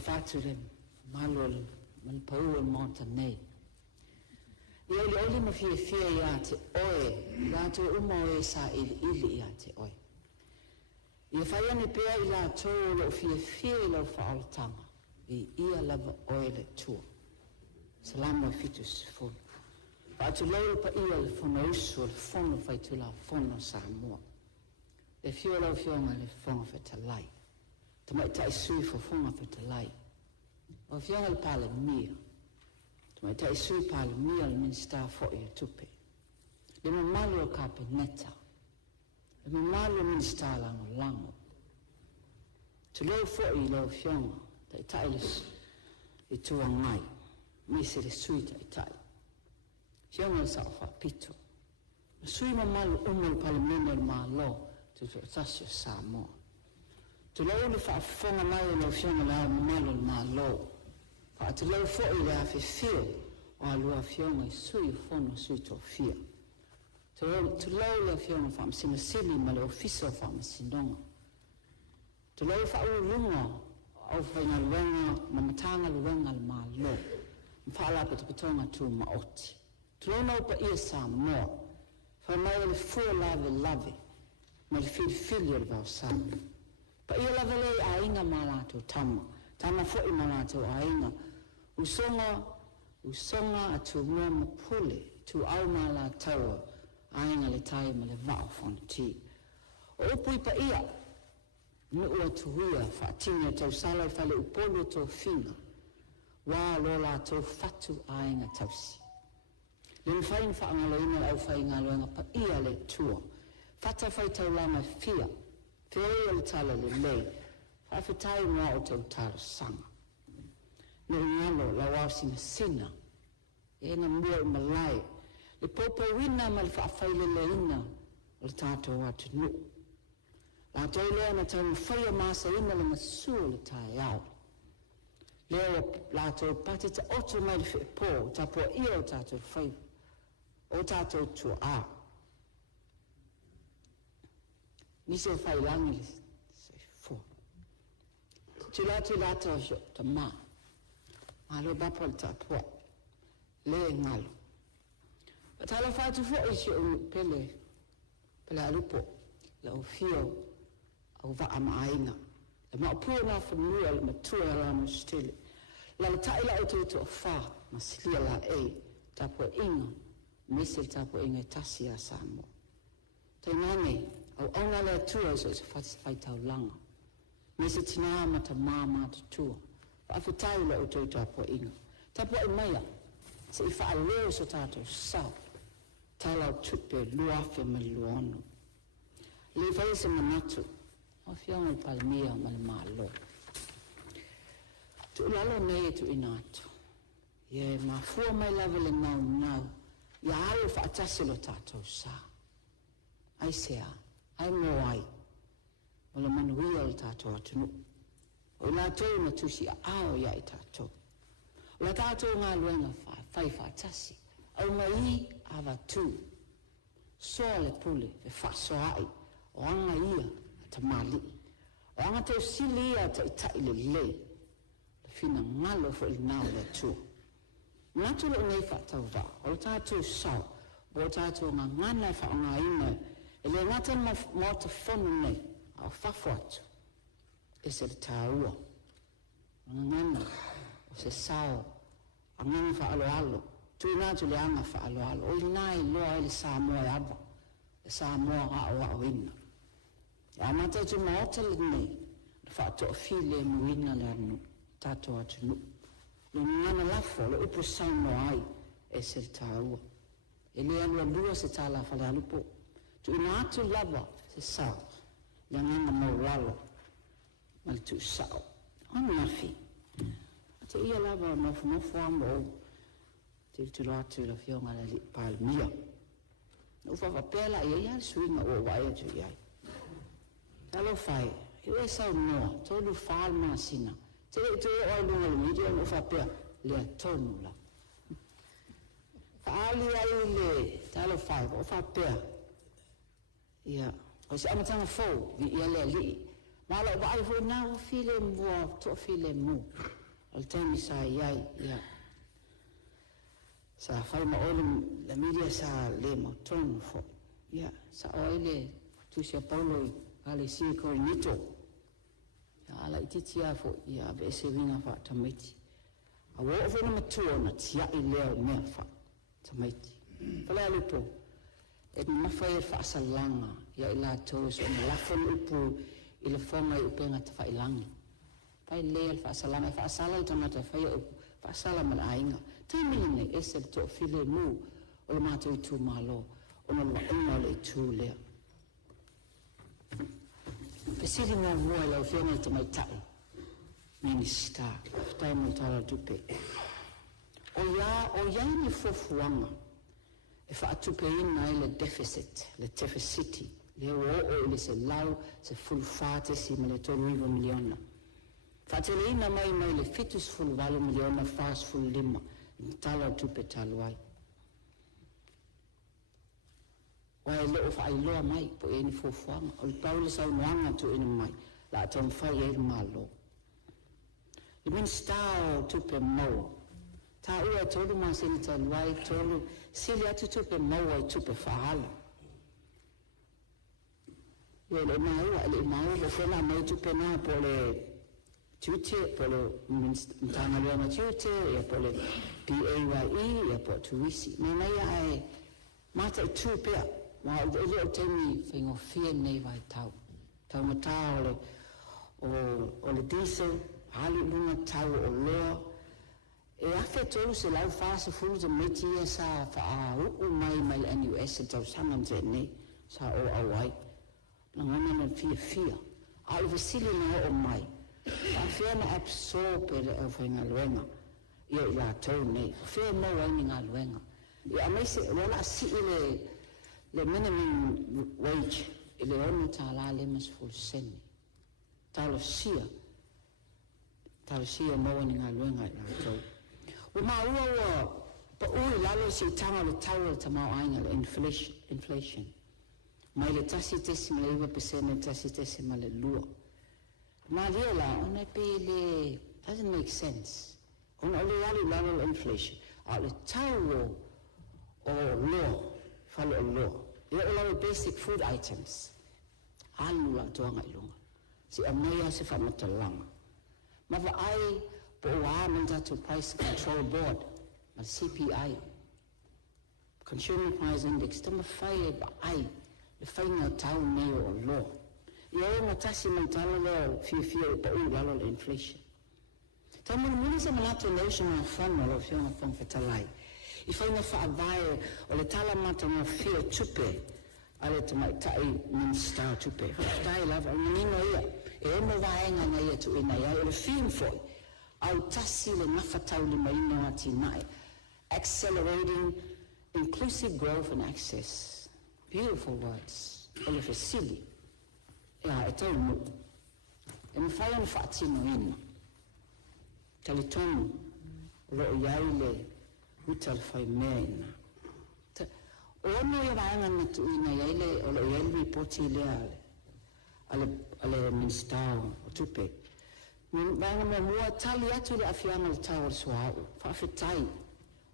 fatture malol mal paul montanei ia le oli ma fie ia te oe la to umo sa ili ia te oe ia fai ne pea i la to lo fie lo faaltanga i ia lava oe le tua salama fitus ful pa tu lo pa ia le fono uso le fono fai tu la fono Samoa le fio lo ma le fono fa talai te mai tai sui fo fono fa talai o fio le pale mia te mai tai sui pale mia le minsta fo ia tupe le malo capeneta le malo minsta lango tu lo fo i lo fio tai tai le tua ngai mi se le sui tai tai fio sa fa pito sui malo umo pale mia ma lo tu tasio Samoa tu lo le fa fonga mai lo fiona la malo malo fa tu lo fo i la fio o lo fiona i sui fono sui to fia tu lo le fiona fa sina sili ma le officio fa sinonga tu lo fa u lunga au fa na lunga ma matanga lunga malo fa la petonga tu ma oti tu lo no pa ia Samoa fa mai le fu lave ma le fili le va sa pa ia la vele a inga malato tama fo i malato a inga usonga atu mo pule tu au malato a inga le tai ma le va fonti o pui pa ia no o tu ia fa tinga tau sala fale upolo to finga wa lo la to fatu a inga tausi le fain fa ngalo ina au fa ngalo nga pa ia le tua fata fai tau lama fia le tala le lei whawhetai mua o tau tala sanga ne ngalo la wasi sina e na mua i malai le popo wina ma le whawhai le ina le tātou atu nu la tau lea na tau whaia masa ina le masua le tai au lea la tau pate ta oto mai le whepo ta po ia o tātou whai o tātou tua a nise fai langi se fo tula jo ta ma malo bapol ta po le ngalo patala fa tu fo isi pele Falealupo la ofio au va amainga la ma pu na fa mua la matua la mustile la taila o fa maslia la ta po inga misil ta po inga tasia Samoa te nane au ona le tua so fai tau langa mese tina mata mama te tua fa fitai le o po inga tapo i maia se i fa leo so tato sau tala tupe luafe me luono le fai se manatu o fiona i palmia ma le malo tu lalo nei tu inatu ye ma fua mai lave le nau ya alo fa atasi lo tato sa ai sea ai moai o le manuia o tātou atunu o la tau na tusi ao ia i tātou o la tātou ngā luenga whai whaatasi au mai awa tū soa le pule fe whasoa ai o anga ia a tamali o anga tau sili ia ta itai le le fina ngalo fo il nao le tū ngatu le ngai whaatau wa o tātou sao o tātou ngā ngana wha o ngā ina ele ngata mo te fono nei au fafo atu e se le tāua ngana o se sao a ngana wha alo tūna tu le anga wha alo o inai loa ele Samoa e ava e Samoa a o ina e a mata tu maota le nei wha ato o file muina le anu tato atu nu le ngana lafo le upo saimo ai e se le tāua e le alua lua se tala Falealupo tu ina atu lava se sao le ngana mauralo ma le tu sao ono nafi ate ia lava nofu amo te tulu atu la fionga le palmia ufa vapela ia suinga o wai atu iai talo fai iwe sao noa tolu fal masina te o lunga le media ufa pea le tonu la faali ai le talo fai ufa pea ia o se amatanga fo vi ia le li Mala wa ai fo na file mo to file mo. Al temi sa yai ya. Sa fai ma ole la media sa le mo ton fo. Ya sa ole tu Siapo ale si ko nito. Ya ala ititia fo ya be se vinga fa tamiti. A wo fo na matua na tia I leo me fa tamiti. Falealupo. E mafai fa salanga ya ila tos on la fo upu ila forma upenga te fa ilangi. Pai le fa salanga fa sala tamata fa fa sala mal ainga. Tamini ese to file mu o le mato tu malo ona lo le tu le. Pesiri na mua la ufiona te mai tai. Minister, tai mo tala tupe. O ya ni fofuanga. E fa tupe ina ile deficit, le deficiti. Le o le se lau se fulfate si me le tolu miliona. Fatele ina mai le fitus ful valo miliona fast full lima. Tala tupe taluai. Wai leo fa iloa mai po eni fofuanga. O le paule sa unuanga tu eni mai. La tom fai e malo. Le minstao tupe mau. Ta ua tolu masini taluai tolu. Sili atu tupe mau ai tupe fahala. Ia le mau le fena mai tupe na po le tute po le mtanga leona tute ia po le PAYE ia po tuisi. Nena ia ai mata I tupe a. Ma o temi whingo fia nei vai tau. Tau mata o le diesel, hali lunga tau o loa. E afe tolu se lau fasa fulu te meti ia sa faa mai NUS e tau sangan te nei sa o awai. Langana na fia. Au vasili na o mai. A fia na absorb e le au whainga luenga. Ia I la tau nei. Fia mau aini ngā luenga. Ia amaise, wala si le minimum wage ile onu tala le mas full sen talo sia mo ni ngaluenga na to o ma ua pa u lalo si tanga le tawel tama ainga le inflation mai le tasi tesi le 1% tasi tesi ma le lua ma la ona pele doesn't make sense ona le lalo inflation le tawel o lua falo lo. Ia o basic food items. Alu la toanga ilunga. Si amaya se whamatalanga. Mawa ai po wa menta to price control board. Ma CPI. Consumer Price Index. Tama whae ba ai. Le whainga tau nei o lo. Ia o matasi mentala leo fia pa u lalo le inflation. Tama muni sa malato national fund o lo fiona fund fatalai. I whainga whaavai o le tala mata mo fia tupe ale te mai tai minsta tupe. Tai lava, manino ia. E mo vaenga na ia tu ina ia. O le film foi. Au tasi le ngawhatau li maino ati nai. Accelerating inclusive growth and access. Beautiful words. O le fasili. Ia, e tau mu. E mwhai anu whaatino ina. Talitonu. Lo iai le utal fai mea ina. Ono ia vaenga na tu ina iaile o le iaile reporti le ale minstao o tupe. Vaenga mea mua tali atu le afianga le tau al suau. Whaafetai.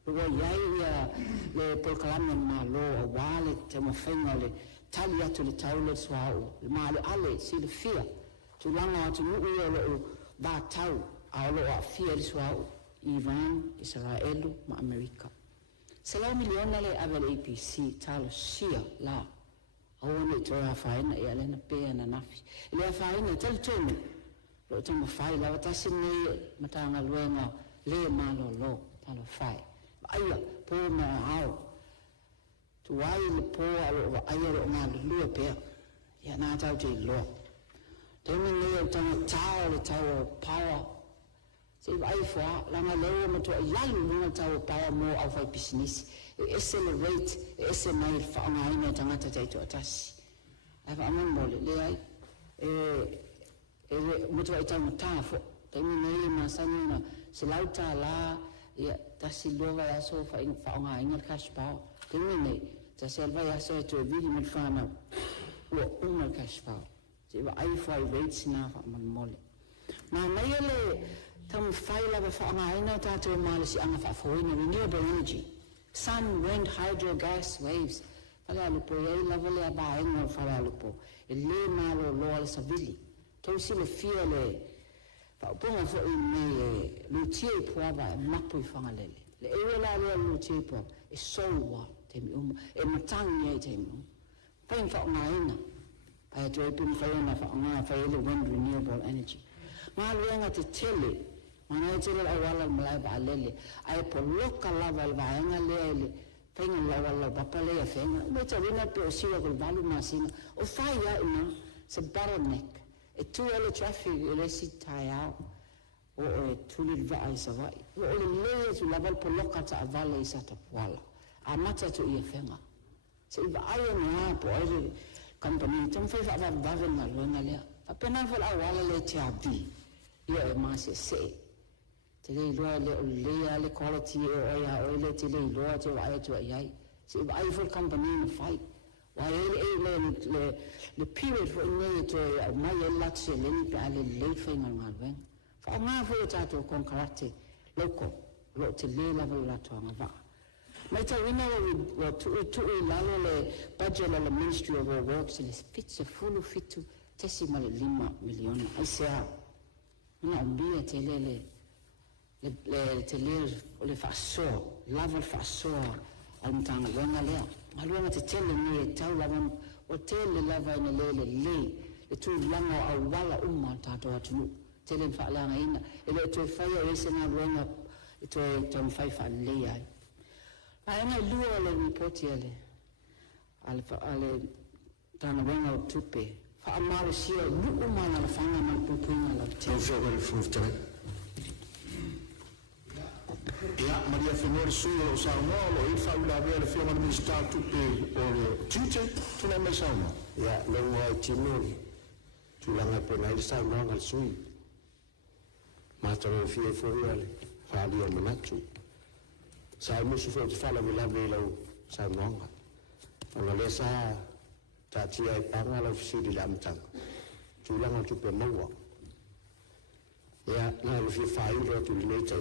Rua iai ia le polkalame ma lo o wale te mawhainga le tali atu le tau le suau. Le maa le ale si le fia. Tu langa atu nuu ia lo ba tau a lo a fia le suau. Iran, Israelu, ma Amerika. Salau miliona le ave le APC talo sia la. Aone toa faina ia lena pea na nafi. Ile faina tali tonu. Lo tamo fai la watasi nei matanga luenga le malo lo talo fai. Aia po ma au. Tu ai le po alo aia lo nga lua pea. Ia na tau te lo. Temi nei tamo tau le tau power. Se vai fora langa leo mo to yalu lunga tau pa mo au fai business accelerate mai fa nga ina tangata tai to atasi ai fa mon mole le ai mo to ai tau tafo tai nei ma sanina se lauta la ia tasi lova ya so fa nga ina cash pa tai nei ta selva ya so to vidi mo fana o cash pa Se wa ai fai rates na fa mole. Ma mai ele tam fai lava fa ngaina tato male si anga fa foina renewable energy. Sun, wind, hydro, gas, waves. Falealupo e lava le abaenga Falealupo. E le malo loa le savili. Tausi le fia le fa ponga fo i me lutie puava e mapu i fangalele. Le ewe la le lutie puava e soua te mi e matangi e te mi Pai fa ngaina. Pai tu e pim faina fa nga fa ele wind renewable energy. Nga luenga te tele. Mana tele la wala malai ba lele. Ai po loka lava ba nga le penga la wala papa le afenga. Me ta winga pe o siwa ko valu masina. O fai ya ina se bottleneck. E tu ele traffic ele si Aeau. O tu le va ai sa vai. O le tu lava po loka ta vale sa ta wala. A mata tu ia fenga. Se iba ai na po ai company tam fai fa va na luenga le. Apena fa la wala le tiavi. Ia ma se te le loa le quality o ia o le te le loa te wa tu ai se ai for company na fight wa le period for ne to mai lat se le ni pa le fai ngal wen fa nga fo ta to con karate loco lo te le level la to nga va mai ta wina wa tu la le budget la ministry of works le fit full fit tesima le 5 milioni ai se na umbia te le faso lava faso al tanga wenga le alua te tele ni tau lava o tele lava na le tu langa au wala tato atu tele fa la ina ele to fa ya ese na wenga to fai fa le ai ana lua le report ele al tanga wenga tupe fa amalo sia lu na la fanga na pupunga la te so Ja, Maria Fenor suyo o sauno i faula vele fiona mi sta tutte o tute tu na mesauno. Ja, lo wa Tima. Tu langa pe na sauno ngal sui. Mataro fie foiale, fali o manatu. Sai musu fo fala vela vela sauno. Ona lesa tati ai panga la fisi la mtang. Tu langa tu pe mawa. Ja, na lo fie failo tu Leota.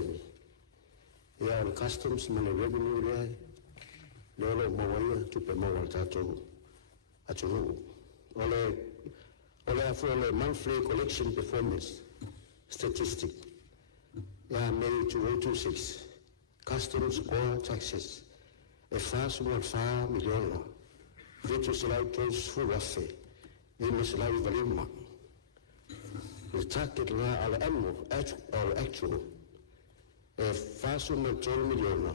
Ja, el customs mane revenue le mawaya tupe mawal tato aturu. Ole afro monthly collection performance statistic. Ja, May 2026. Customs all taxes. E fast 1 million. Vitu selai tos fuwafe. Ime selai valima. The target na al annual actual. Faço uma tolo miliona,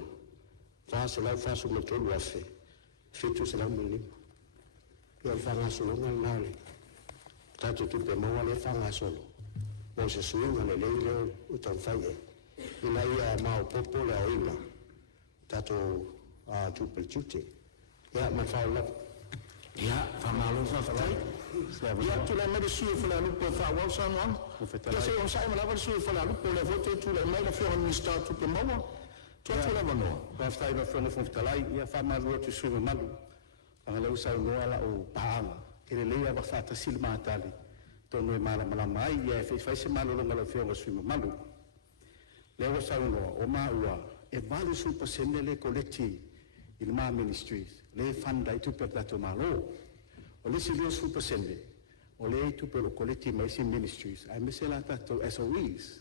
faço uma tolo afe, feito será muito. Eu faço solo não nada. Tanto tu pe mau ale faço solo. Você suinga le leile o tan faie. E na ia mau popola oina. Tanto tu pe chute. Ja, ma faula. Ja, van malo van fatai. Ja, tu la me suyo Falealupo fa wa sanwan. Ja, se on sai ma la suyo Falealupo le voto tu la mai la fiona mi sta tu pe mawa. Tu la mano. Wa stai na fiona fo talai, ia fa malu tu suyo malu. Anga le usa no ala o paanga. Ele leia ba fata silma tali. To no mala mala mai ia fa se malu lo ngala fiona suyo malu. Le wa sa no o ma ua e vale su pasende le colletti il ma ministries. Le fanda itu per dato malo. O le si lio su pasende. O le itu per o colletti mai si ministries. Ai me se la tato SOEs.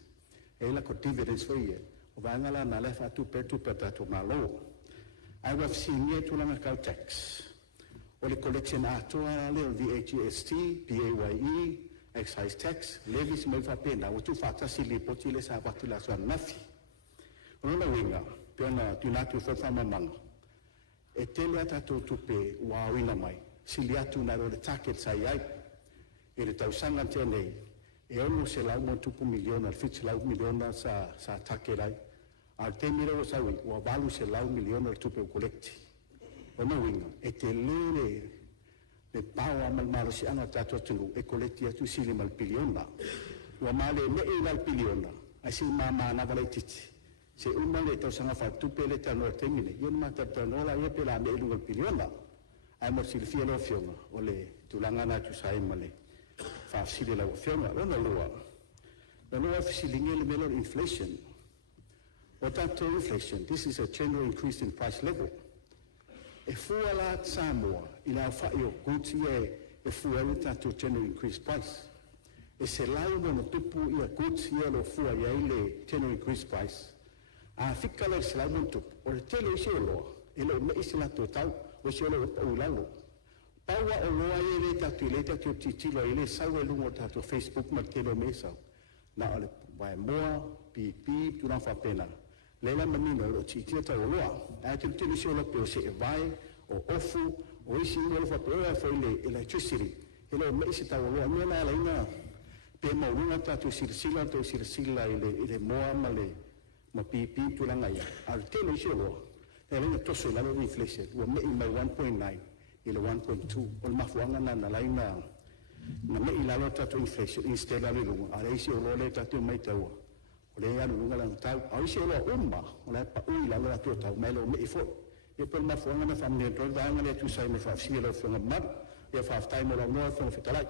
E la dividends foie. O vangala na le fa tu per dato malo. Ai wa si nietu la mercau tax. O le collection ato ala le VHST, PAYE, excise tax, levies mai fa pena. O tu fata si li poti le sa watu la so nafi. O na winga, pena tu natu fa mamanga. E tele atato tupe wa wina mai. Sili atu na le taket sai ai. E le tausanga tenei. E ono se lau mo tupu miliona, al fit se lau miliona sa takerai. Al te mira o sawi, wa balu se lau miliona tupe o kolekti. Ono winga, e te lele le pao amal maro si ana tato atunu, e kolekti atu sili mal piliona. Wa male me e mal piliona. Asi mama na valai titi. Se uma le tau sanga fa tupe le tano temine yon mata tano la ye pela me lu piliona ai mo silfia lo fiona ole tulanga na tu sai male whaafsile lau whionga, lona loa. Na loa whisilinge le melo inflation. O tato inflation, this is a general increase in price level. E fua la Samoa, I la whai o guti e fua le tato general increase price. E se lau no tupu I a guti e lo fua ia le general increase price. A whika le se lau no tupu, o le tele isi o loa, e lo me isi la to tau, o si o lo o ulalo. Paua o loa e le tatu titilo I le sau e lungo tato Facebook ma kelo mesau. Na ole vai moa, pipi, tu na whapena. Leila manina o titia tau loa. A te tini si o lo peo se e vai, o ofu, o isi o lo whapea foi le electricity. E lo me isi tau loa. Mea na ala ina pe maurunga tatu sirsila to sirsila I le moa ma le ma pipi tu langa ia. A te tini si o loa. E leina toso lalo ni inflation. Ua me I mai 1.9 I le 1.2. O le mafuanga na laina na me I lalo tatu inflation. Instead la lunga. A le isi o loa le tatu mai taua. O le anu lunga lang tau. A isi o loa umma. O le pa ui lalo atu tau. Mai lo me I fo. E pe mafuanga na whamne toi vanga le atu sai me whafsia lo whanga maru. Ia whaftai mo la noa whanga whitalai.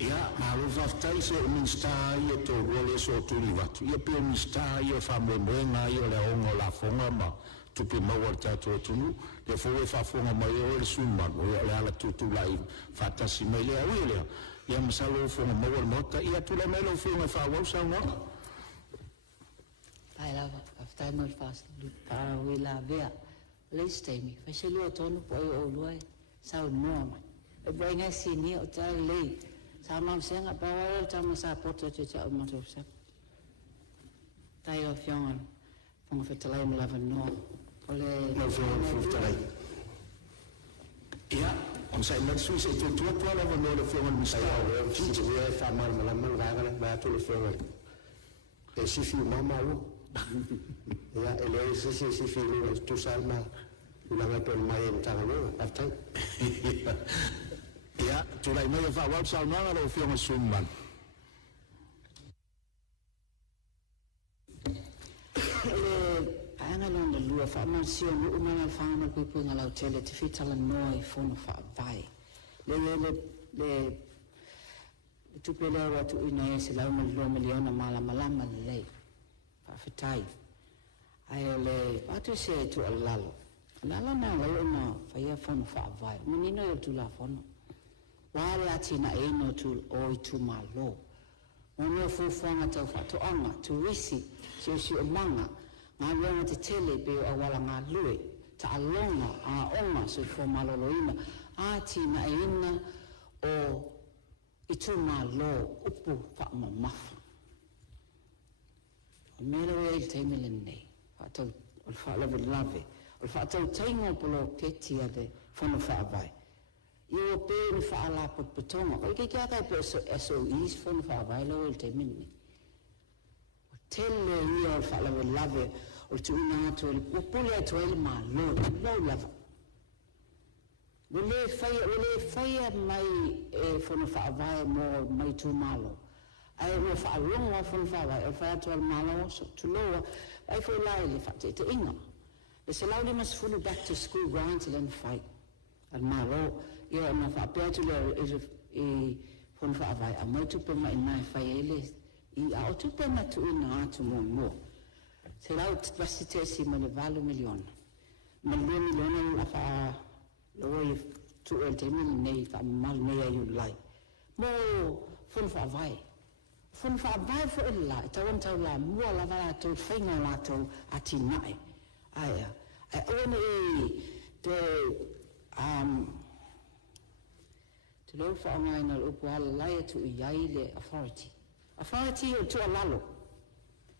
Ia, malu whaftai se o minsta I e tō role so tūri watu. Ia pe o minsta I e whamwe moenga I o le ongo la whonga ma tupi maua tato tunu. Le fōe whafonga mai o le sumano. Ia le ala tutu lai whatasi mai lea ui lea. Ia masalo whonga maua le mota. Ia tula mai lo whonga whawau sa ngoa. Pai lava, whaftai mo le whawi la vea. Leis teimi, whaise lua tonu po o lua sau noa mai. E boi ngai sini o tā lei. Sa mam senga pawa o tama sa poto te ta o mato sa. Tai o whionga, whonga whetalai mo lava noa. O le... No whonga whetalai. Ia, on sai matsu se tu tua lava noa le whonga mista. Ai o titi ua e whamal malamal vagana va tu le whonga. E sifi mama o. Ia, e leo sifi lua tu salma. Ulanga pe mai e tanga lua, aftai. Ia, tulai mai e whawau sa nanga lo whionga summan. Paanga lona lua whaama sio nu umana whaama kuipunga Lautele te whitala noa I whono whaavai. Le tupe leo watu ina e se lauma lua miliona mala malama lei. Whawhitai. Ai o le watu se tu alalo. Lala na lalo na whaia whono whaavai. Manino e tu la whono. Wale ati na e no tu o I tu malo. Mono fufuanga tau whatoanga, tu risi, si o manga. Ngā ronga te tele pe o awala ngā lue, ta alonga, a onga, so fo maloloina. Ati na e ina o I tu malo, upu whaama mafa. O mele o e te mele nei, whatau, o whaalawe lave, o whatau taingo polo ketia de whono whaavai. Ia o pe ni whaala putonga, o ke kia kai pe SOEs whono whaavai lo o te mene. O tele ia o whaalawe lave, o tu ina atu, o pule atu ele maa lo lava. Wale whaia mai e whono whaavai mo mai tu malo. Ai o whaalonga whono whaavai, o whaia tu al malo oso, tu loa, ai whai lai le whate te inga. E se lau li mas whono back to school grant i lena whai. Al malo, ia na whaapea tu leo e whono whaavai, a mai tupe mai nai whai ele, I a o tupe na tu ina atu mo. Se lau wasi te si ma le 2 miliona. Ma le 2 miliona la wha loa I tu el te mili nei wha mal nei a iu lai. Mo whono whaavai. Whono whaavai fo ele la, e tau tau la mua la wala tau whainga la tau ati nai. Aia. Ai oana e te te lau whaongai na upu hala lai atu I iai le authority. Authority o tua lalo.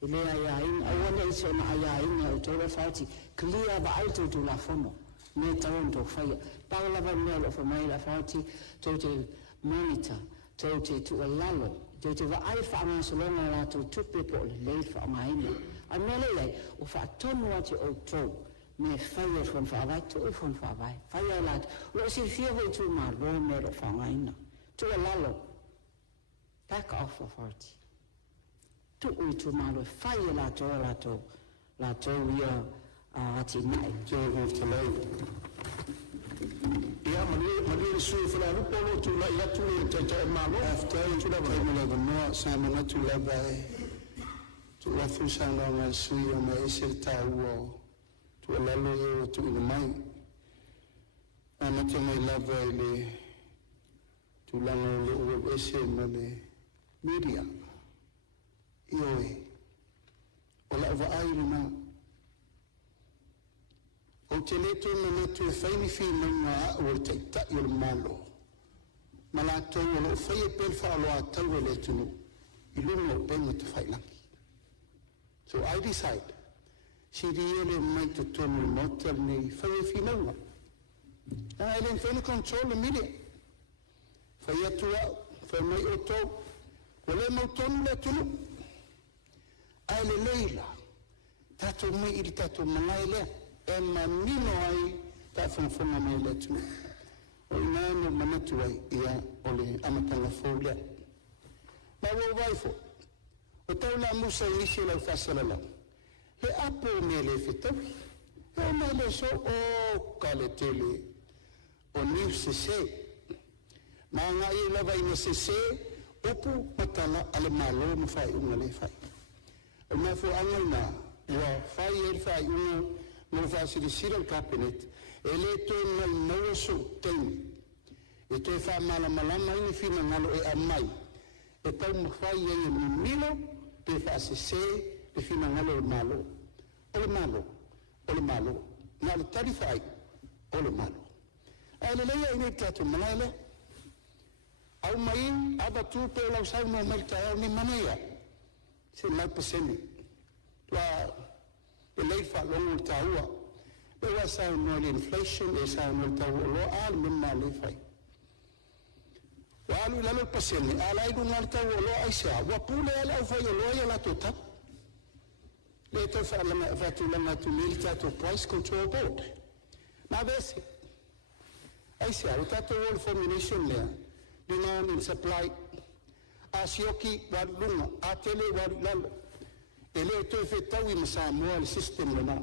I lea iain, au wana I sona a iain au tua authority. Clear wa auto tu la whono. Me tauan tau whaia. Pau lava mea lo whamai la authority. Tau te monitor. Tau te tua lalo. Tau te wa ai whaanga solonga la tau tupe po le lei whaongai na. Ai mea lei, o whaatonu ati o tau. Me whaia whon whaavai, tu I whon whaavai. Whaia lat. Lo si whia hoi tu maa lo me lo whaongai na. Tua lalo. Back off authority. Tu ui tu malo whaia la tō ia ati nai. Tō hu te mai. Ia, Malia sui Falealupo lo tu la yatu te malo after tu la va no sama tu Leavai tu la fu sana ma sui o ma ese tau tu la lo tu le mai ana te mai Leavai le tu la lo ese ma le media io o la va ai na o te leto na tu faini fina nga o te ta il malo ma la to o fai per fa lo ata o le tu il lungo ben te fai langi so I decide si riele mai to to no motor ni fai fina nga I then fai control the media fai atua fai mai o to o le mo to le tu ai le leila tato mai il tato mai le ma mino ai ta fonfonga mai le tu o inano manatu ai ia o le amatanga folia ma wo vai fo o tau la musa inishi la fasala la le apo me le fitawi o me le so o kale tele o ni se ma nga i la vai ne se opu patala ale malo mo fai unga le fai o ma fo angana wa fai fai unga no fasi di serial cabinet e le to no so tem e to fa mala ni fina ngalo e amai e poi mo fai e milo pe fasi se e fina ngalo o le malo na le tarifai o le malo ai le lei ni tato malale au mai ava tu pe la usai no merta ni mania se la peseni tua e lei fa longo il taua e wa sa no l'inflation e sa no il taua lo al minna le fai wa alu la lo paseni ala i dunga il taua lo ai sa wa pule ala fai lo ia la tota le to fa la fa tu la tu milita to price control board ma vesi ai sa o tato wall formulation le demand and supply asioki wa lunga atele wa lalo e le to fe tawi masa mo al system na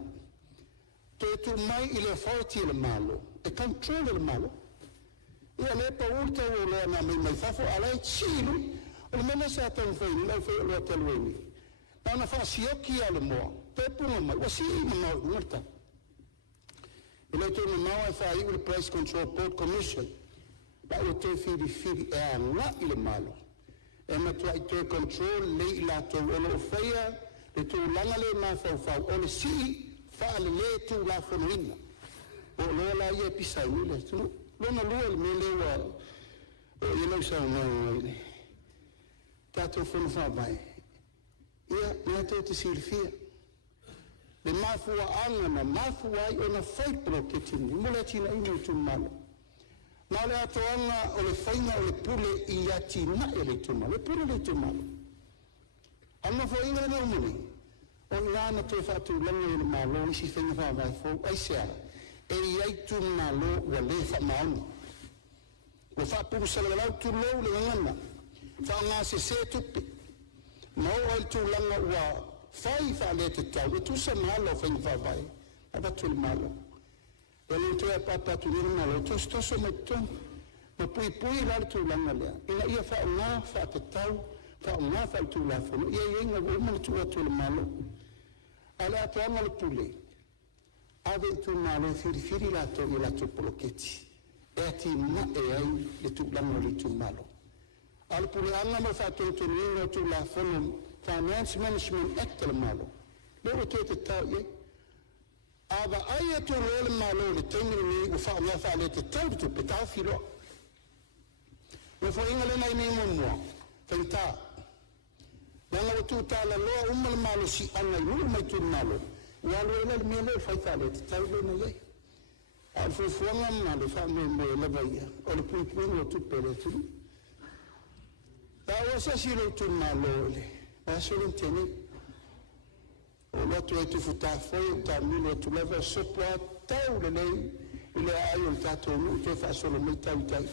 to tu mai ile forti il malo e control il malo e le pa urta o le na mai fafo ala chilu o mena sa tan fe ni fe lo telweni pa na fa sioki al mo pe pu ma o si ma urta e le to ma fa il price control board commission ba o to fi e na il malo e ma try to control le la to lo feia e tu langa le ma fa o le si fa le tu la fonuina o lo la ia pisa ni tu lo no lo me le wa e lo sa no tato fonu fa vai ia te te silfia le ma fu anga na ma fu ai ona fai pro che ti mo le tina in tu malo ma le atoanga o le faina o le pule ia tina e le tu malo le pule le tu malo anna fo inga no muni o nana to fa tu lango le malo si fenga fa vai fo ai sia e ia tu malo wa le fa maun o fa pu sa le lau tu lo le ngana fa nga se tu no o tu lango wa fai fa le te tau tu sa malo fenga fa vai aba tu malo e le tu papa tu le malo tu sto so metto ma poi la tu lango le ia fa nga fa te tau fa nga fa tu la fo ia inga o mo tu malo ala te anga le pule ave tu malo firi la to poloketti e ati ma e ai le tu lango le tu malo al pule anga mo fa tu no tu la fono finance management act le malo le te tau ye ava ai tu le malo le tengi ni u fa ya fa le te tau tu pe tau filo mo fo inga le nai ni mo fenta Nanga tu tala lo umal malo si anga lu mai tu malo. Wa lo le me le fai tale tai le nei. Al fu fuanga malo fa me le vai. O le pu pu tu pele tu. Da o sa si lo tu malo le. A so lo tieni. O lo tu futa foi ta mi lo tu leva sopporta le lei. Il ai il tato lu che fa solo metà tai.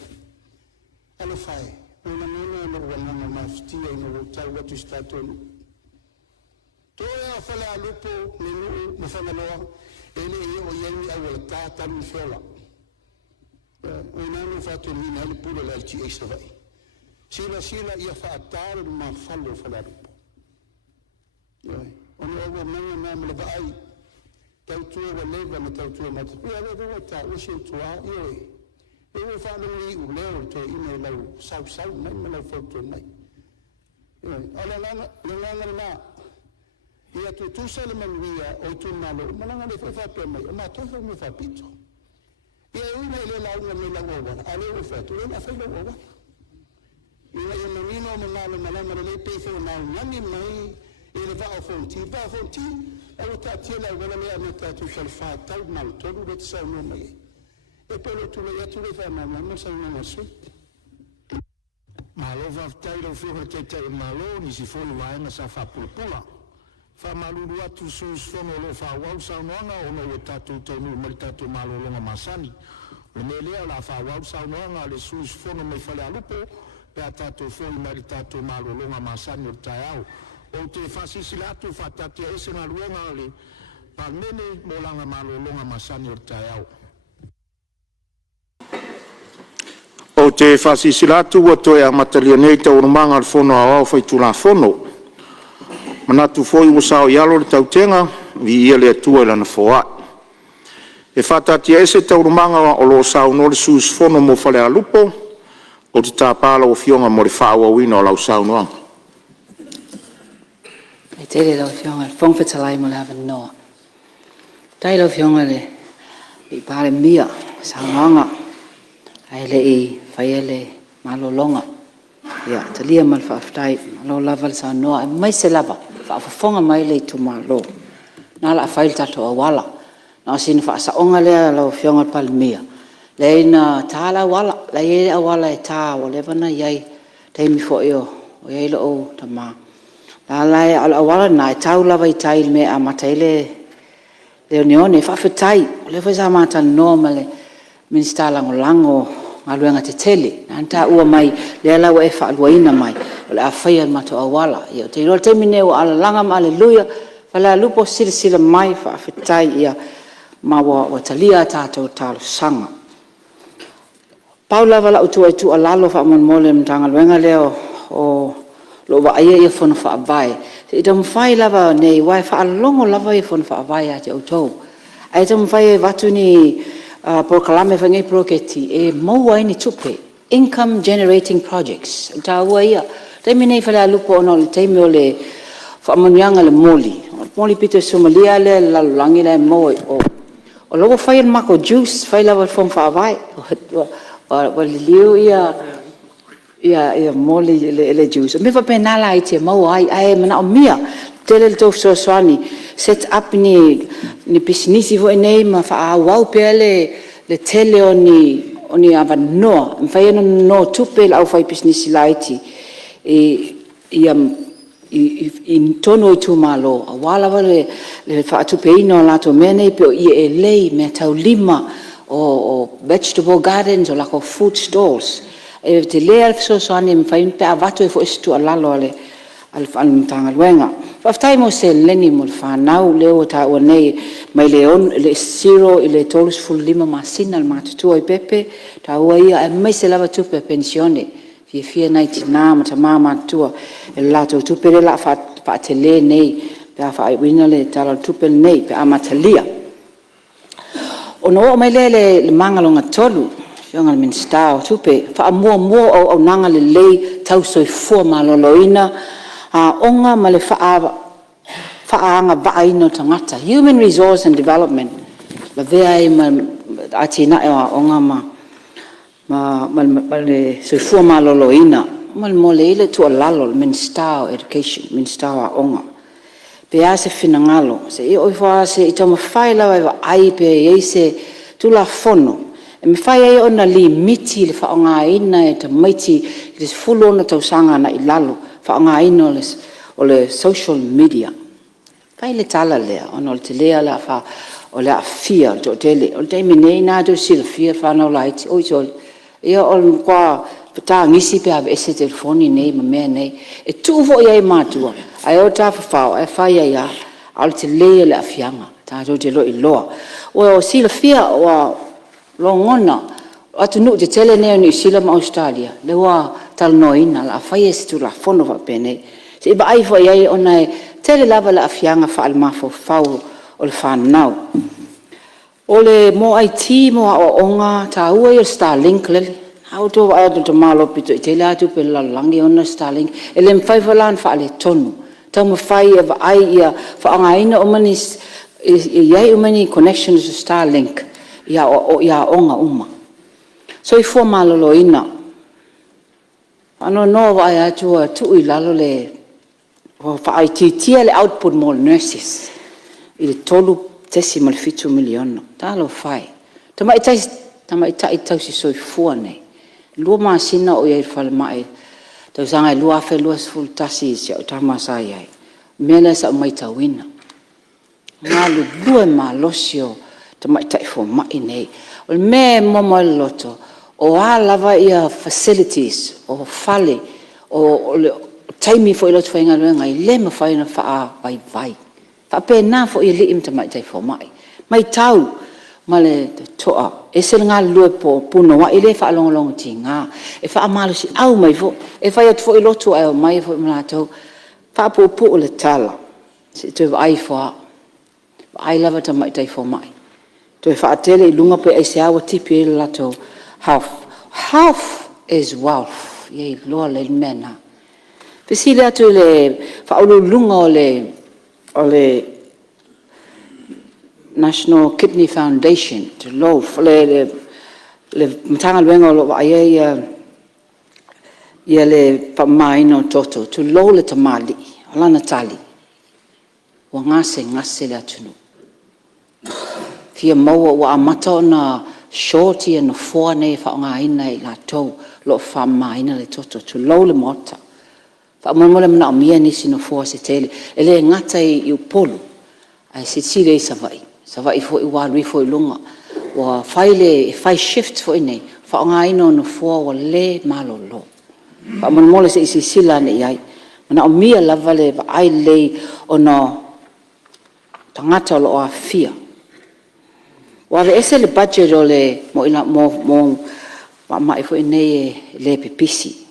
Allo fai. Una no wana mafti e no tau watu stato to ya Falealupo mo fa no ele o yemi a wala ta mi fola nanu fatu mina le pula le alti e savai sila ia faatar ma fallo Falealupo ono o manga na me vai tau tu wa leva ma tau tu ma tu ia le ta o se tua e fa no i u leo to ina lau sau mai me lau foto mai ala na ia tu sale manuia o tu malo malanga le fa pe mai ma to me fa pito ia una le la una me la goba ale o fa tu la fa la goba ia ia menino me malo malanga le pe fo na ngani mai ele va a fonti e ta tiela wala le ameta tu shal fa tal mal to le sa no mai e pelo tu le fa ma ma sa no su malo va tailo fo te malo ni si fo va na sa fa pulpula fa malulu atu su sono lo fa wau sa no nga ono o tatu to no mal tatu malo lo masani le mele la fa wau sa no nga le su fono me Falealupo pe tatu fo mal tatu malo lo masani o Aeau o te fasisilato fatati ese na luonga le palmene molanga malo lo masani o Aeau o te fasisilato o to e mataliane te o manga fono ao foi tu la fono manatu foi o sao yalo le tautenga vi ia le tua la na foa e fatati ese te o manga o lo sao no le sus fono mo Falealupo o te tapala o fionga mo le faawa wino la sao no e te le lo fionga fong fetalai mo lava no dai lo fionga le i pare mia saanga ai le i faiele malolonga ya talia mal faftai lo lava sa no mai se lava fa fonga mai le tu malo na la fail tato wala na sin fa sa onga le lo fionga palmia le na tala wala le ye wala ta o le bana yai te mi fo yo o ye lo o tama la la ala wala na tau lava tai me a matele le neone fa fatai le fa sa mata normale minsta lango ngaluenga te tele anta ua mai le ala wa fa alwaina mai le afia mato awala ia te ro te mine o ala langa ma aleluia Falealupo sila mai fa fatai ia ma wa talia tato tal sanga Paula wala utu alalo fa mon mole mtanga luenga leo o lo wa ia fon fa vai se dam fai lava nei wai fa longo lava fon fa vai ate auto ai dam fai watuni por kalame fangai proketi e mo wai ni tupe income generating projects ta wai te mine Falealupo no te mole fa monyanga le moli pito Somalia le la langi le mo o logo fai mako juice fai lava fon fa vai o liu ia moli le juice me fa penala ai te mo ai mana o mia tele to so swani set up ni business vo nei ma fa wow pele le tele oni ava no fai no tupe au fai business laiti in tono tu malo wala vale le fa tupe ino la to mene pe e lei me tau lima o vegetable gardens o like food stalls e te lea so swani fai pe avato e fo estu alalo al mtanga luenga Waftai mo se leni mo whanau leo ta o nei mai leon le zero i le tolus full lima masina al matutua i pepe ta ua ia e mai se lava tupe pensione fia naiti nā mata mā matua e lato tupe le la fa te le nei pe a fa wina le tala tupe nei pe a matalia o no mai le mangalonga tolu yonga min stao tupe fa mua o nanga le lei tau soi fua maloloina onga male fa'anga ba'aino tangata human resource and development la vea ma atina onga ma le sefua maloloina mal mole tu alalo min style education min style onga pe ase finangalo se o fa se itama faila wa ai pe ese tu la fono e me fai ai ona limiti le fa'anga ina e te maiti le fulo na tausanga na ilalo fa'anga ina o le social media fai le tala lea ona o te lea la fa o le afia to tele o te minei na do sil fia fa na light o so ia o kwa pata ngisi pe ave ese telefoni nei ma me nei e tu vo ia matua ai o ta fa e fai ia al te lea le afianga ta do te lo i loa o sil fia o longona atu nu te tele neo ni sila ma Australia le wa tal noina la fai tu la fono va pene se ba ai fo ia ona tele lava la afianga fa al mafo fau o le whanau. O le mo ai ti mo o onga ta ua i o Starlink lele. Hau tō wa atu te malo pito i tele atu pe la langi ona Starlink. E le mwhai walan wha ale tonu. Tau ma whai e wa ai ia wha anga ina o mani iai o mani connections to Starlink ia onga uma. So i fua malolo ina. Ano no wa ai atu a tu i lalo le wha ai titia le output mo nurses. I le tolu tesi ma le 5 miliona. Talo fai. Tama i tau si soi fua nei. Lua masina o iai whale mai. Tau sanga i lua afe lua sifulu tasi si au tama sa iai. Mele sa mai tawina. Ngalu lua ma losio tama i tai fua mai nei. O le me momo le loto. O a lava ia facilities. O fale. O le taimi fo i loto whainga luenga. I le ma whaina wha vai vai. Whape nā fo i li im tama i tai fua mai. Mai tau. Ma le toa. E se ngā lua po puno wa. I le wha alongolongo ti ngā. E wha amalo si au mai fo. E whai atu fo i loto ai o mai fo i mlatou. Wha po po o le tala. Se tu wa ai fo. Ai lava tama i tai fua mai. Tu e wha atele i lunga pe ai se awa tipi i lato. Half is wealth. Iei loa le mena. Pesi le atu le wha ulu lunga o le National Kidney Foundation to lo le mtanga luenga lo wa ia le pamaino toto to lo le tamali lana tali wa ngase le atunu fia maua wa amata na shorty and four ne fa nga ina I la to lo fa maina le toto to lo le mota fa mo na mia ni sino four se tele ele ngata I upolu ai se tile savai fo I wa fo I lunga wa fai shift fo ine fa nga ina no four wa le malolo fa mo se sila ne ai na mia lava le ai le ona tangata lo afia wa le ese le budget o le mo mai fo ine le pipisi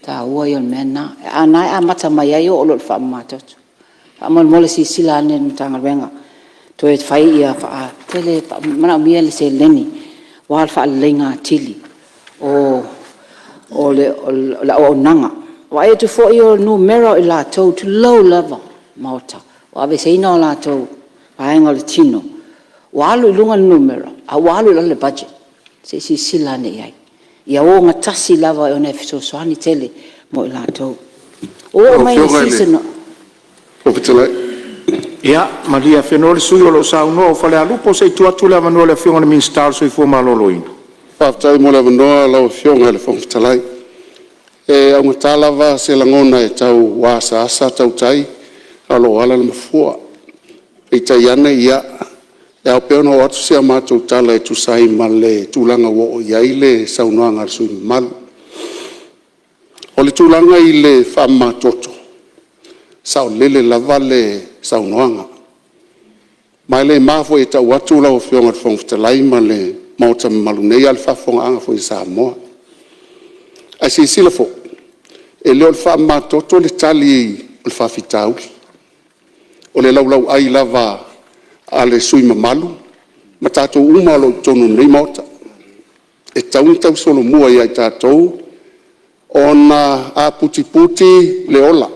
ta ua yo mena ana a mata mai ai o lo fa matoto mo le sila ne tanga venga to e fai ia fa tele mana mia le se leni wa fa lenga tili o le nanga wa e to fo io numero I la to low level mota wa ve se ino la to ai ngol tino wa lu lunga numero a wa lu le budget se sila ne ai ia o nga tasi lava o ne fiso soani tele mo I la to o mai season o fitela ia malia fenole sui o lo sauno o Falealupo se tuatu le avanoa le afionga le minister sui fua maloloina. Whaftai mo le avanoa lau afionga le whangfitalai. E au ngatalava se langona e tau wasa asa tau tai alo ala le mafua. E tai ana ia e au peona o atu sea mātou tala e tusai ma le tūlanga wo o iai le saunoanga ar sui malu. O le tūlanga I le whamatoto. Sao lele lava le saunoanga. Mai le mafo e tau atu lau fionga te whangfitalai ma le mauta malu nei al whafonga anga fo I Samoa. Ai si sila fo. E leo le whamatoto le tali le whawhitauli. O le lau ai lava a le sui mamalu. Ma tātou uma lo tonu nei mauta. E tau solo mua I ai tātou. Ona a puti le ola.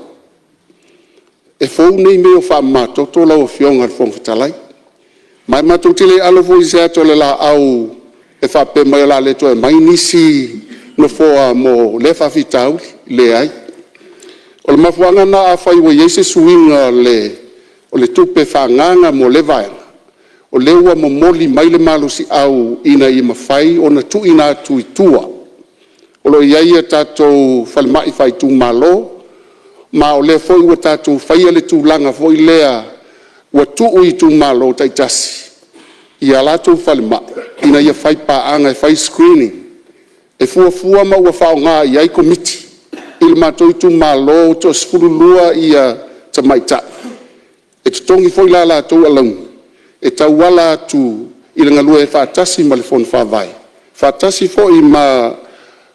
E fou nei meo wha mātoto lau fionga le whongfitalai. Mai mātou le alo fo I se ato le la au e whape mai la le to e mai nisi no foa mo le whawhitau le ai. O le mafuanga na a whai wa Iese suinga o le tupe whanganga mo Leavai. O le ua mo moli mai le malusi au ina I mawhai o na tu ina tu I tua. O lo iaia tātou whalemai whai tu malo. Ma o le foi ua tātou whaia le tūlanga foi lea ua tuu I tū malo taitasi. Ia lātou whalema, ina ia whai pāanga e whai screening. E fua ma ua whao ngā I ai komiti. I le mātou I tū malo to spurulua ia tamaita. E tutongi foi la lātou alang. E tau wala atu I le ngalua e whaatasi ma le fon whawai. Whatasi fo I ma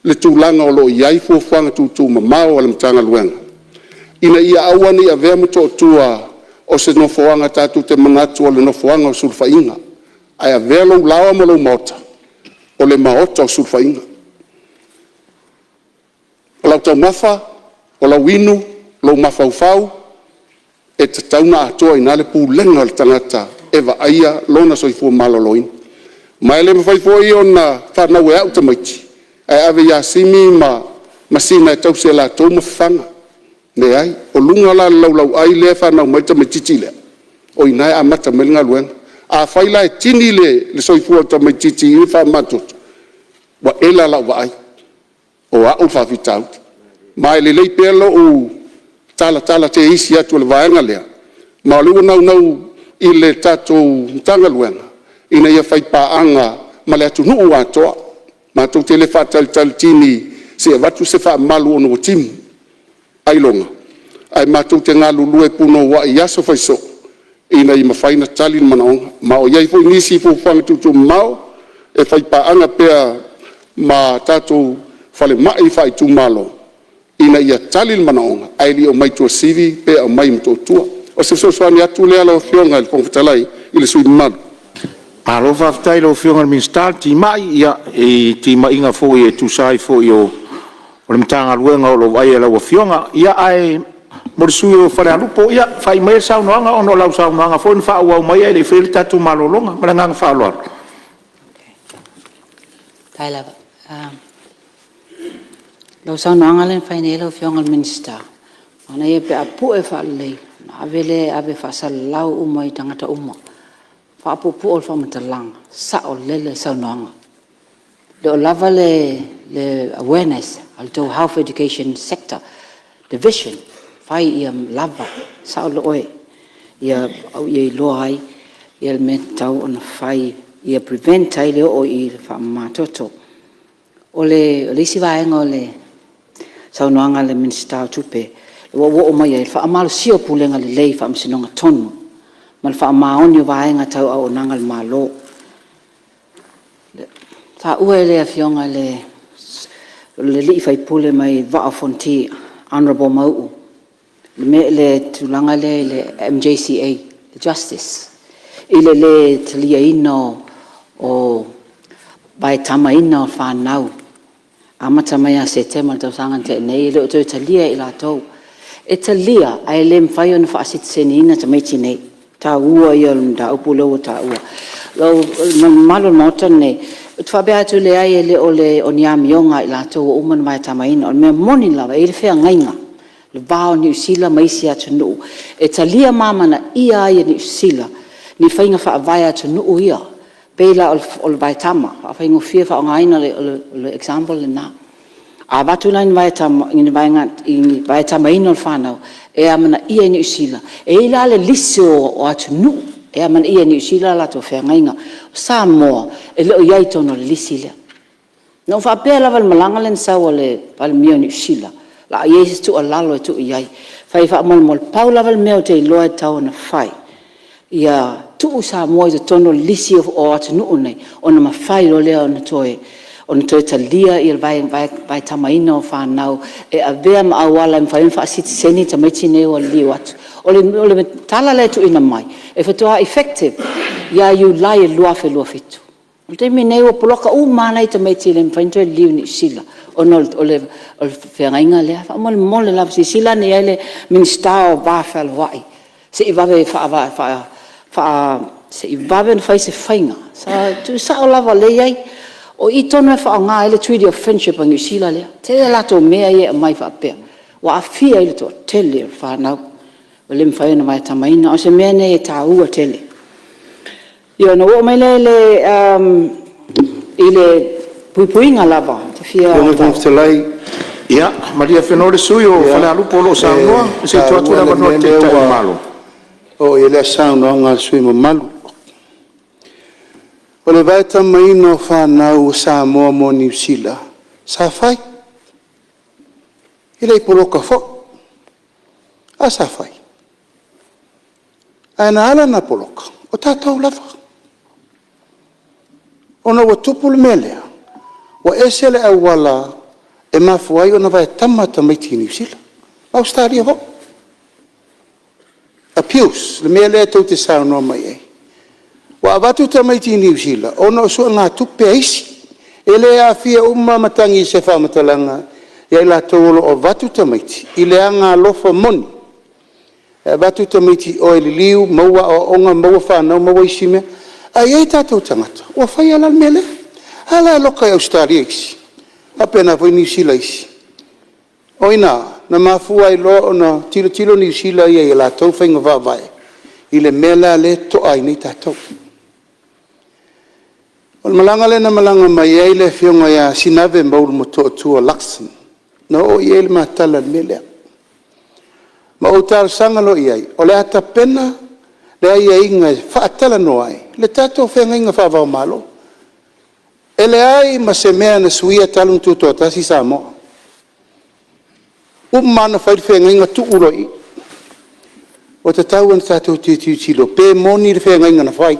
le tūlanga o lo iai fuafuanga tūtū mamao o le matanga luenga. Ina ia awani a vea muto tua o se nofoanga tātou te mangatu o le nofoanga o sulfainga. Ai a vea lau lawa ma lau maota. O le maota o sulfainga. O lau tau mafa, o lau inu, lau mafaufau, e te tauna atoa ina le pūlenga le tangata eva aia lona soifua maloloin. Mai le mawhaifoi o na whanau e au tamaiti. Ai ave ia simi ma masina e tau se la tau mawhanga. Ne ai, o lunga la lau ai le whanau mai tamaiti le. O inai a mata melinga luenga. A whaila e tini le soifua tamaiti i wha matot. Wa ela lau wa ai. O au whawhitau. Mai le lei pelo o tala te isi atu le vaenga lea. Ma lua nau I le tatou tanga luenga. Ina ia whaipaanga ma le atu nuu atoa. Ma tau te le whatal tini se watu se wha malu ono o timu. Ailonga. Ai ma tau te ngā lulue puno wa I aso whaiso. Ina I mawhaina tali manaonga. Ma o iai fo nisi fo whangatutu mao. E whaipaanga pea ma tatou whale mai whai tu malo. Ina ia tali manaonga. Ai li o mai tua sivi pea o mai mto tua. O se soani atu lea lau fionga le pongfatalai I le sui malu. Alo whaftai lau fionga le minister, Tima ia e Tima inga fo I e tusai fo I o le mtanga luenga o lo vai e lau fionga. Ia ai morisui o Falealupo, ia whai mai saunoanga ono lau saunoanga fo in wha ua mai e le whiri tatu malolonga, maranganga wha aloar. Tai lava. Lau saunoanga le whai ne lau fionga le minister. Ana ia pe apu e wha lei. Avele ave whasalau uma I tangata uma. Whaapupu o whamatalang. Sa o lele saunoanga. Le o lava le awareness. Al tau health education sector. Division. Whai ia lava. Sa o le oe. Ia au ia I loa ai. Ia le me tau ona whai. Ia prevent ai leo o I whamatoto. O le isi vaenga o le saunoanga le minister tupe. Wo mai e fa amal sio pulenga le lei fa amsinonga tonu mal fa maoni vaenga tau au nanga le malo fa ue le afionga le li fa pule mai va fonti honorable mau le tulanga le MJCA the justice ile le tlia ino o bai tama ino fa nau amata mai a setema tau sanga te nei le to talia ila tau e talia ai le mfai ona fa asitsenina tamaiti nei ta ua ia da upulo ta ua lo malo nota nei fa bea tu le ai le ole oniami onga ila to uman mai tamaina on me moni lava e fe ngainga le bao ni sila mai sia tunu e talia mama na ia ia ni sila ni fainga fa vai tunu ia pela ol vai tama fa ingo fia fa ngaina le example na a batula in vai tama ino whanau e amana ia ni usila e ila le lisi o atu nu e amana ia ni usila la to whengainga sa moa e leo iai tono le lisi lea no whapea lava le malanga len sawa le palmio ni usila la yesis tu alalo e tu iai whai whaamol mol pau lava le meo te iloa tau na whai ia tu sa moa i tono lisi o atu nu nei ona ma whai lo lea ona toe on to talia il vai tamaina o whanau e avea ma awala mwhain wha asiti seni tamaiti nei o liwat o le tala le tu ina mai e whatua effective ia you lai e lua fitu o te mi nei o poloka mana I tamaiti le mwhain to e liu ni sila o le whengainga lea wha mole lava si sila ni ele minister o wafel wai se I vave se I vave na whai se whainga sa tu sa o lava le iai o I tono e whaonga ele treaty of friendship ang usila lea. Te lato mea e mai whapea. Wa a fia ele to tele whanau. O le mwhaena mai tamaina. O se mea ne e tā ua tele. Io na o mai le ile puipuinga lava. Te fia... Io ngai whangtalai. Ia, Maria Whenore sui o Falealupo lo saunua. Se tuatu na wano te tai malo. O ele saunua ngā sui ma malu. O le vai tamaina whanau sa moa mo New Zealand. Sa whai. Ile I poloka fo. A sa whai. Aina ala na poloka. O tātou lava. Ona wa tupu le melea. o ese le awala e mafuai ona vai tamata mai tini sila. Australia ho. Appeals, le mea lea tau te sao noa mai ei. Wa avatu ta mai tini sila, ono sua ngā tupe aisi. E le a fia matangi se whamatalanga, ia la tolo o vatu ta maiti, i le anga lofa moni. Vatu ta maiti o ili liu, maua o onga, maua whanau, maua isime, a iei tātou tangata. Wa whai ala mele, ala loka e Australia isi, apena voi New Zealand isi. Oina, na mafua i lo na tilo New Zealand ia i la tau whainga wawai, i le mela le toa i nei tātou. O malanga le na malanga mai ei le fionga ia sinave maulu mo toa laksin. Na o i ele matala melea. Ma o tāra sanga lo i ei. O le ata pena le ai e inga whaatala no ai. Le tato whenga inga whawao malo. E le ai ma se mea na suia talung tuto tasi sa moa. Mana whai whenga inga tu uro i. O te tau an tato tilo. Pe moni le whenga inga na whai.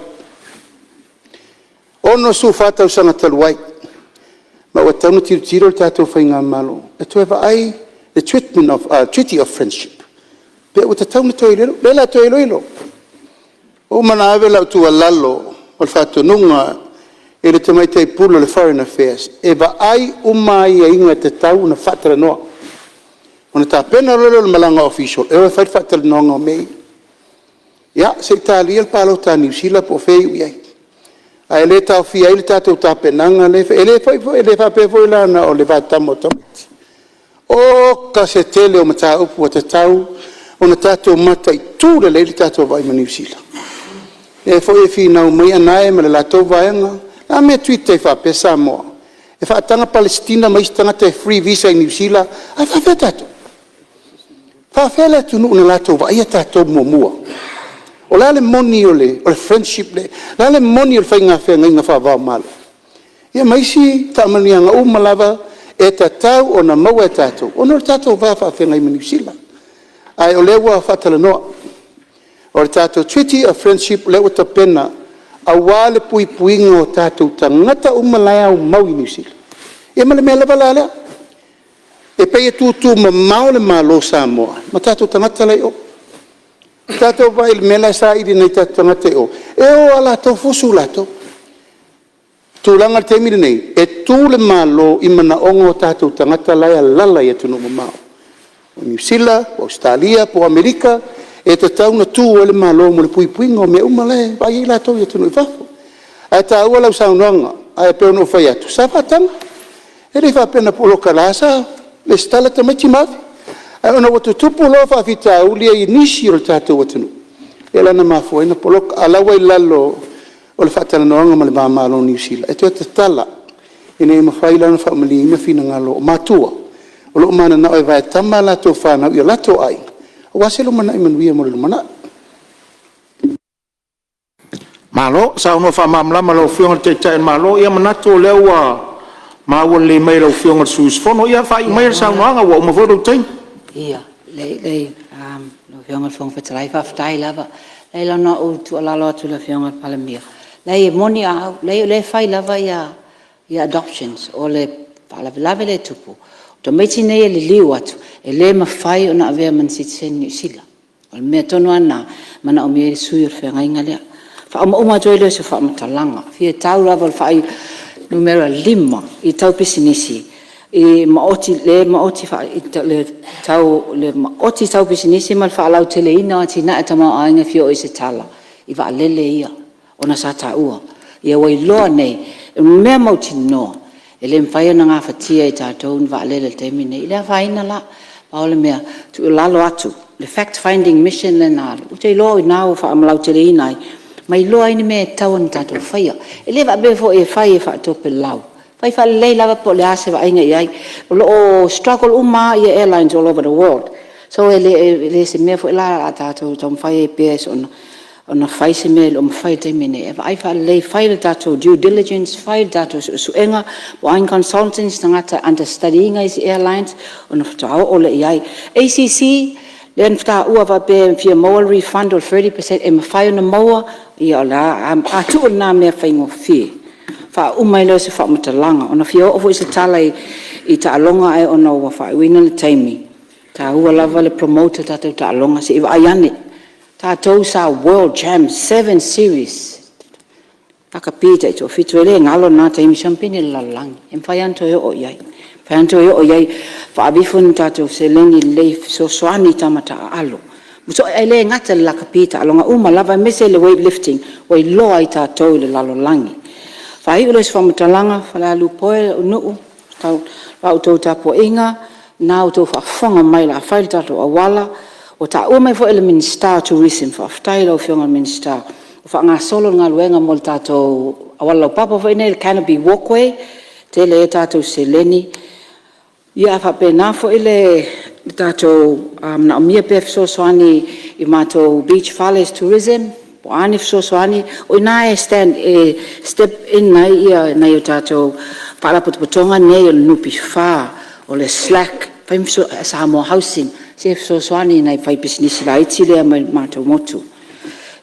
Ono su fatau sanga taluai. Ma wa taunu tiro tātou whainga malo. E tu ewa ai, the treaty of friendship. Pe o te taunu toi lelo, lela toi loilo. O mana awe lau tua lalo, o le whātou nunga, e le tamai tei pulo le foreign affairs. Ewa ai umai a inga te tau na whatara noa. O na tā pena lolo le malanga official, e o whai whatara noa o mei. Ia, se tālia le palo tā New Zealand po whei uiai. Ai le tau fia ile tātou tāpenanga le ele whape foi lana o le vātamo tomati. O ka se tele o mata upu o te tau o na tātou mata i tūre le tātou vai ma New Zealand. E foi e whina mai anae ma le lātou vaianga, la mea tuite i whape Samoa. E whaatanga Palestina ma istanga te free visa i New Zealand, ai whape tātou. Whape le tunu na lātou vai a tātou mua. O la le moni o le friendship le, la le moni o le whainga whenga inga whawao malo. Ia maisi tamanianga umalava e ta tau o na maua e tātou. O no tātou whawa whenga i New Zealand. Ai o lewa whatala noa. O le tātou treaty of friendship lewa ta pena a wale pui puinga o tātou tangata umalaya o mau i New Zealand. Ia male mea lewa lalea. E pei e tūtū ma mao le malo Samoa. Ma tātou tangata lei o. Tātou vai il mela sa i nei tātou ngate o. E o ala tau fusu lato. Tūlanga te mire nei. E tūle malo i mana ongo tātou tangata lai a lala i atu nomo mao. O New Zealand, o Australia, po Amerika, e te tau na tū o le malo mo le pui puingo me umale, vai i lato i atu nomo whafo. Ai tā ua lau saunoanga, ai peo no whai atu. Sa whatanga. E rei whapena polo kalasa, le stala ta maiti mafi. Ai ona watu tupu lo whawhita ulia i nisi o le tātou watanu. E lana mafua ina poloka alawa i lalo o le whatala noanga ma le mamalo New Zealand. E tua te tala ina i mawhai lana whamali ima whina ngalo o matua. O lo mana na o e vai tama lato whanau i o lato ai. O wase lo mana i manuia mo le mana. Malo, sa uno whamamlama lau whionga te tae malo, ia manato lewa maua le mai lau whionga suus fono, ia whai mai sa unoanga wa umavodo taing. Ia, no whionga whong whetalai whaftai lava. Lei lana o tu alalo atu la whionga palamia. Lei moni au, lei whai lava ia adoptions, o le palavilave le tupu. To meiti nei e le liu atu, e le mawhai o na avea man sitsen New Zealand. O le mea tonu ana, mana o mea sui o whenga inga lea. Wha oma uma toi leo se wha matalanga. Fia tau lava le whai numera 5 i tau pisinisi. I maoti fa le maoti tau pisinisi mal fa Lautele ina ati na tama ainga fio i se tala i va lele ia ona sa ta ua ia wai loa nei me mauti no ele mfai na nga fatia i tatou va lele te mine ile faina la paole mea tu lalo atu the fact finding mission le na te lo na fa Lautele ina mai loa ni me tau ni tatou faia ele va be fo e fai fa to pe lau Fai fa lei lava po le ase va inga iai. O struggle uma i airlines all over the world. So le se me fo la atato tom fai PS on fai se me o fai te mine. Ai fa lei fai le tato due diligence, fai tato suenga o ein consultants tangata understudying is airlines on tau o le iai. ACC len fta ua va be fia more refund or 30% e fai na moa i ala atu na me fai ngo fi. fa umai lo se fa matalanga ona fio o se tala I ta alonga ai ona wa fa wina le taimi ta ua lava le promoter ta ta alonga se iwa ayane ta tau sa world jam 7 series taka pita ito fitu ele ngalo na taimi champagne la lang em fayanto yo o yai fa abifun ta to se lengi le so swani tamata alo so ele ngata la kapita alonga uma lava mese le weightlifting wai lo ai ta tau le lalo langi fa I ules fa matalanga Falealupo no tau auto tapo inga na auto fa fonga mai la fail tato awala o ta o mai fo element star tourism fa tailo fionga minister fa nga solo nga luenga mol tato awala papa fo ine canopy walkway te le tato seleni ia fa pena fo ile tato na mia pef so swani I mato beach palace tourism po anif so swani o na stand step in na ia na yo tato para putonga ne nupi fa o le slack pim so sa mo housing se so swani na fai business la itile mato motu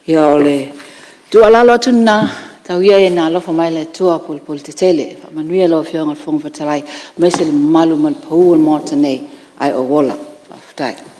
ia ole tu ala lo tuna tau ia na lo fa mai le tua pol te tele fa manuia lo fionga fong fatalai mesel malu man pou mo tene ai o wola aftai